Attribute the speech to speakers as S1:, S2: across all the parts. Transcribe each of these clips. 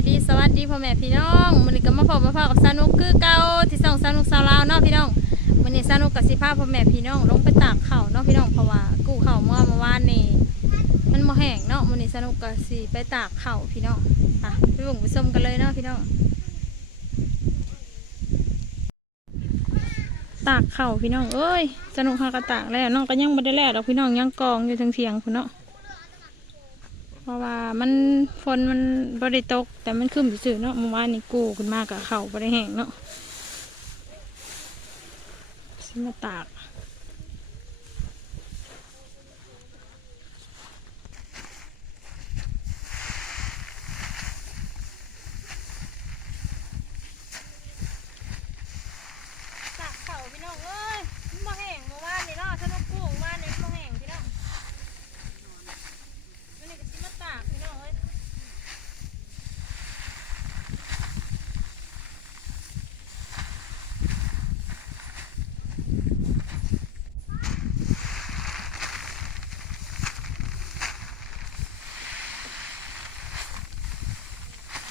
S1: ายดีสวัสดีพ่อแม่พี่น้องมื้อนี้ก็มาพบมาพอกับสนุกคือเก่าที่ส่องสนุกสาวลาวเนาะพี่น้องมื้อนี้สนุกกับสิพาพ่อแม่พี่น้องลงไปตากเข้าเนาะพี่น้องเพราะว่ากู้ข้าเมื่อเมื่อวานนี่มันบ่แห้งเนาะมื้อนี้สนุกกับสิไปตากเข้าพี่น้องอะไปบิ่งไปชมกันเลยเนาะพี่น้องตากเข้าพี่น้องเอ้ยสนุกหากระตากแล้วน้องก็ยังบ่ได้แล้วดอกพี่น้องยังกองอยู่เทียงๆพุ่นเนาะ ราะว่ามันฝนมันบริตก แต่มันขึ้นสื่อๆเนาะเมื่อวานนี้กู้ขึ้นมากับเขาบริแห้งเนาะสิมาตากตากเขาพี่น้องเอ้ยมันบ่แห้งเมื่อวานนี้เนาะถ้าน้องกู้เมื่อวานนี้มันบ่แห้งพี่น้อง มันนี่ก็สิมาตากพี่น้องเอ้ย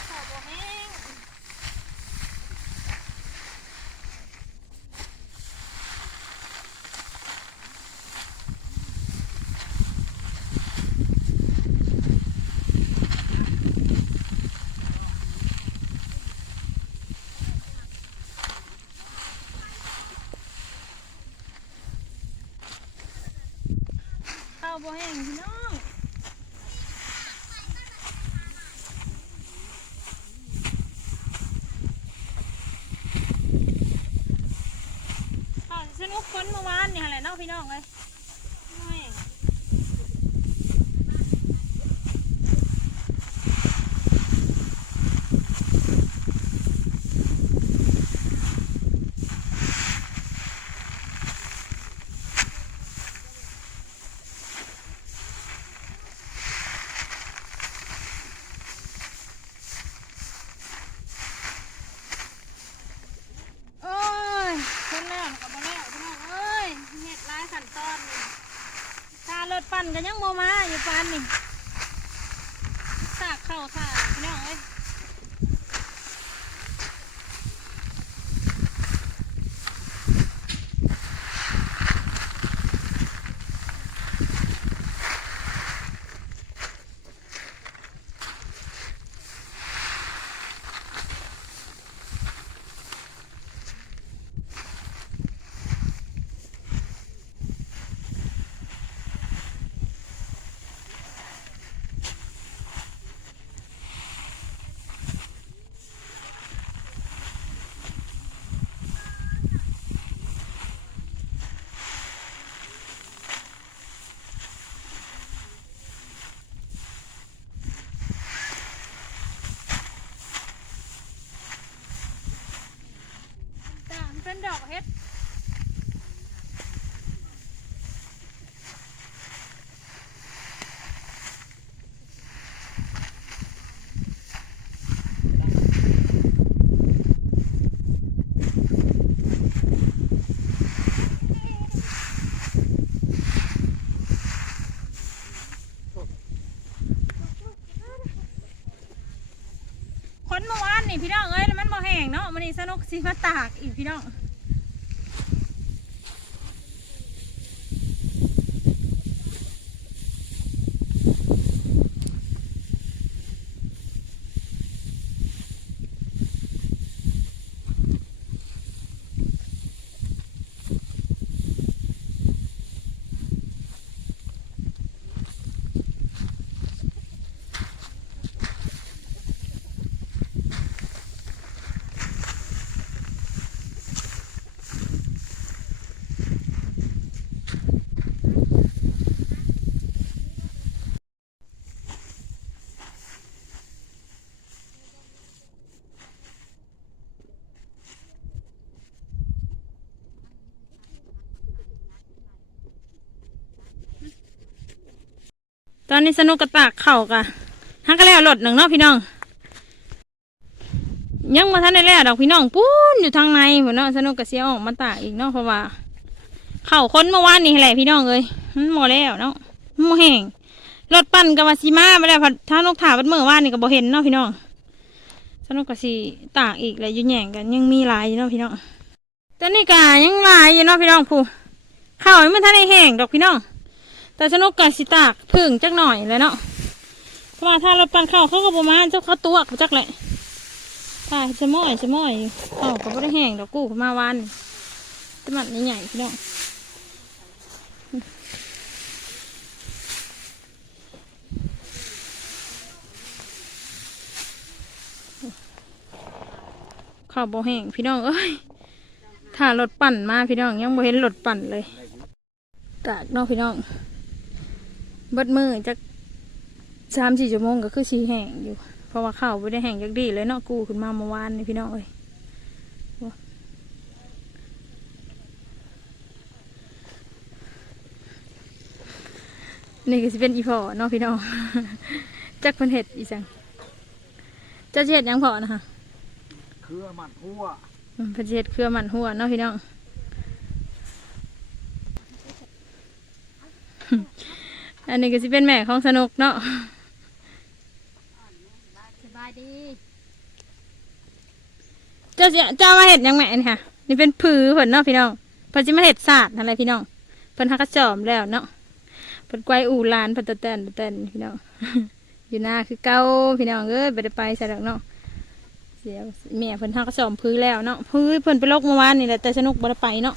S1: ข้าวบ่แห้งข้าว บ่แห้งพี่น้องข้าวสนุกคนเมื่อวานนี่ยแหละเนาะพี่น้องเลยบ่แห้ง โอ้ยเพิ่นแล้วก็บ่แล้วพี่น้องเอ้ยเฮ็ดหลายขั้นตอนนี่ตารถปั่ นก็ยังโมมาอยู่ปานนี่สากเข้าท่าพี่น้องเอ้ย นี่พี่น้องเอ้ยแล้วมันบ่แห้งเนาะมันนี่สนุกสิมาตากอีกพี่น้อง ตอนนี้สนุกกระตากเข่ากะฮักก็แล้วรถหนึ่งเนาะพี่น้อง ยังมาทันได้แล้วดอกพี่น้องปูนอยู่ทางในหัวเนาะสนุกกระเสียออกมาตากอีกเนาะเพราะว่าเข่าค้นเมื่อวานนี่แหละพี่น้องเอ้ยมันหมดแล้วเนาะมันแห้งรถปั่นกับวาซิมาไปแล้วพัดถ้านกถาบัดเมื่อวานนี่ก็บ่เห็นเนาะพี่น้องสนุกกับสีตากอีกแล้วอยู่งแย่งกันยังมีลายเนาะพี่น้องตอนนี้กายังลายอยู่เนาะพี่น้องผู้เข้าวยังไม่ทันได้แห้งดอกพี่น้อง แต่สนุกกับสีตากพึ่งจักหน่อยเลยเนาะเพราะว่าถ้าเราปั่นข้าวเขาก็ประมาณเจ้าเขาตัวกจักแหละถ้าจะม้อยจะม้อยข้าวก็ไม่ได้แห้งดอกกู้มาวานแตมันใหญ่ๆพี่น้องข้าวบ่แห้งพี่น้องเอ้ยถ้ารถปั่นมาพี่น้องยังบ่เห็นรถปั่นเลยตากเนาะพี่น้อง เบิดมือจักสามสี่ชั่วโมงก็คือชีแห้งอยู่ เพราะว่าข้าวไม่ได้แห้งจักดีเลยเนาะกูขึ้นมาเมื่อวานนี่พี่น้องเอ้ยโอ้นี่ก็สิเป็นอีพอเนาะพี่น้องจักเพิ่นเห็ดอีจังเจ้าสิเห็ดหยังพอนะคะ
S2: เครือหมัดหัว
S1: อืมเพิ่นสิเฮ็ดเครือมันหัวเนาะพี่น้อง อันนี้ก็สิเป็นแม่ของสนุกเนาะ
S3: สบายดี
S1: เจ้าสิเจ้ามาเฮ็ดหยังแม่นี่ค่ะ นี่เป็นผือเพิ่นเนาะพี่น้องเพิ่นสิมาเฮ็ดศาสตร์อะไรพี่น้องเพิ่นฮักกระจอมแล้วเนาะเพิ่นไกวอู่ลานเพิ่นตะแตนตะแตนพี่น้องอยู่หน้าคือเก่าพี่น้องเอ้ยบ่ได้ไปใส่ดอกเนาะเสียแม่เพิ่นฮักกระจอมพื้นแล้วเนาะพื้นเพิ่นไปลกเมื่อวานนี่แหละแต่สนุกบ่ได้ไปเนาะ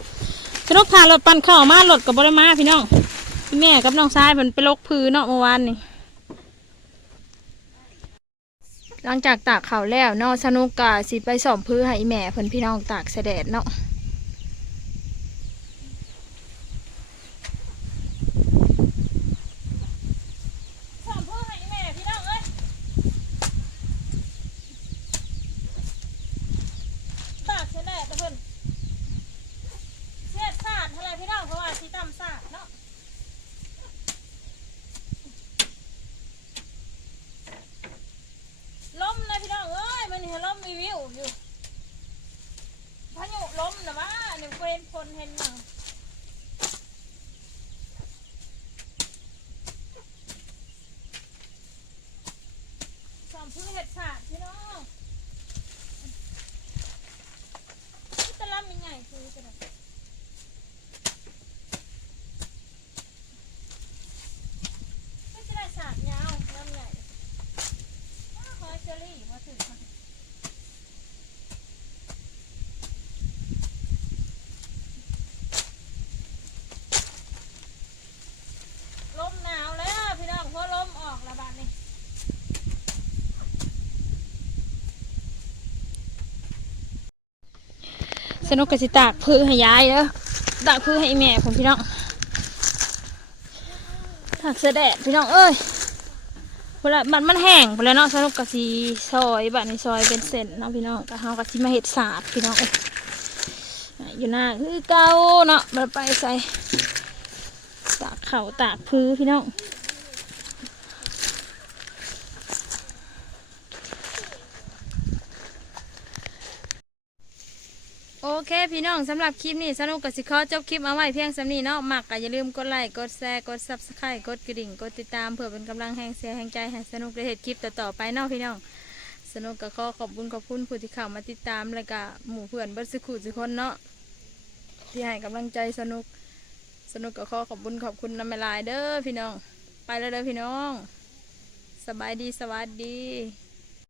S1: สนุกพารถปั่นเข้ามารถก็บ่ได้มาพี่น้องพี่ แม่กับน้องชายมันไปลกพื้นเนาะเมื่อวานนี่หลังจากตากข่าวแล้วเนาะสนุกกะสิไปสอมพื้นให้แม่เพิ่นพี่น้องตากแสดดเนาะ สอมพื้นให้อีแม่พี่น้องเอ้ยตากเสด็จเพิ่นเสียดสาดเท่าไรพี่น้องเพราะว่าสิตำสาดเนาะ ล้มเลยพี่น้องเอ้ยมันเห็นล้มมีวิวอยู่พายุล้มนะว่าหนึ่ง เห็นคนเห็นหนังสอมพื้นเห็ดสาดพี่น้องนี่ตะลำยังไงคือจะแบบไม่จะได้สาดยาวลำใหญ่ ฮอยเจอรี่มาถึงค่ะลมหนาวแล้วพี่น้องเพราะลมออกระบาดนี่ส นุกกสิตากพื้นให้ยายเด้อตากพื้นให้แม่ผมพี่น้องตากเสด็จพี่น้องเอ้ยเวลามันมันแห้งไปแล้วเนาะสนุกกะสีซอยบัดนี้ซอยเป็นเส้นเนาะพี่น้องกะเฮากะสิมาเฮ็ดสาดพี่น้องอยู่หน้าคือเก่าเนาะมันไปใส่ตากเข่าตากพื้นพี่น้อง เคพี่น้องสำหรับคลิปนี้สนุกกับสิขอจบคลิปเอาไว้เพียงสำนี้เนาะมักก็อย่าลืมกดไลค์กดแชร์กดซับสไครต์กดกระดิ่งกดติดตามเพื่อเป็นกำลังแห่งเสียแห่งใจให้สนุกได้เห็ดคลิปต่อๆไปเนาะพี่น้องสนุกก็ขอขอบคุณขอบคุณผู้ที่เข้ามาติดตามแล้วก็หมู่เพื่อนเบัดสกุสิคนเนาะที่ให้กำลังใจสนุก สนุกก็ขอขอบคุณขอบคุณน้ำลายเด้อพี่น้อง ไปแล้วเด้อพี่น้อง สบายดีสวัสดี